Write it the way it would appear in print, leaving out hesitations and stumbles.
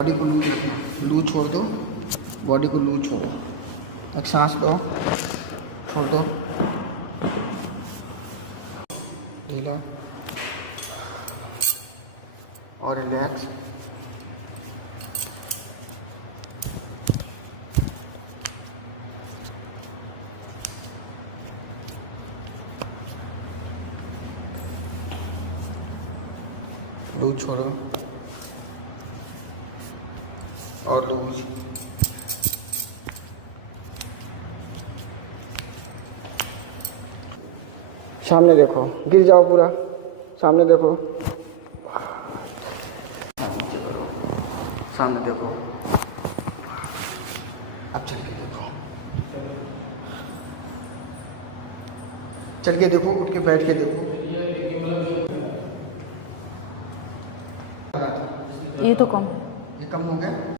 Body को loose रखना, loose छोड़ दो, बॉडी को लूज छोड़ो, एक सांस लो, छोड़ दो, ढीला और रिलैक्स। लूज छोड़ो और लूज। सामने देखो, गिर जाओ पूरा, सामने देखो, नीचे करो, सामने देखो, अब चल के देखो, चल के देखो, उठ के बैठ के देखो। ये तो कम, ये कम हो गया।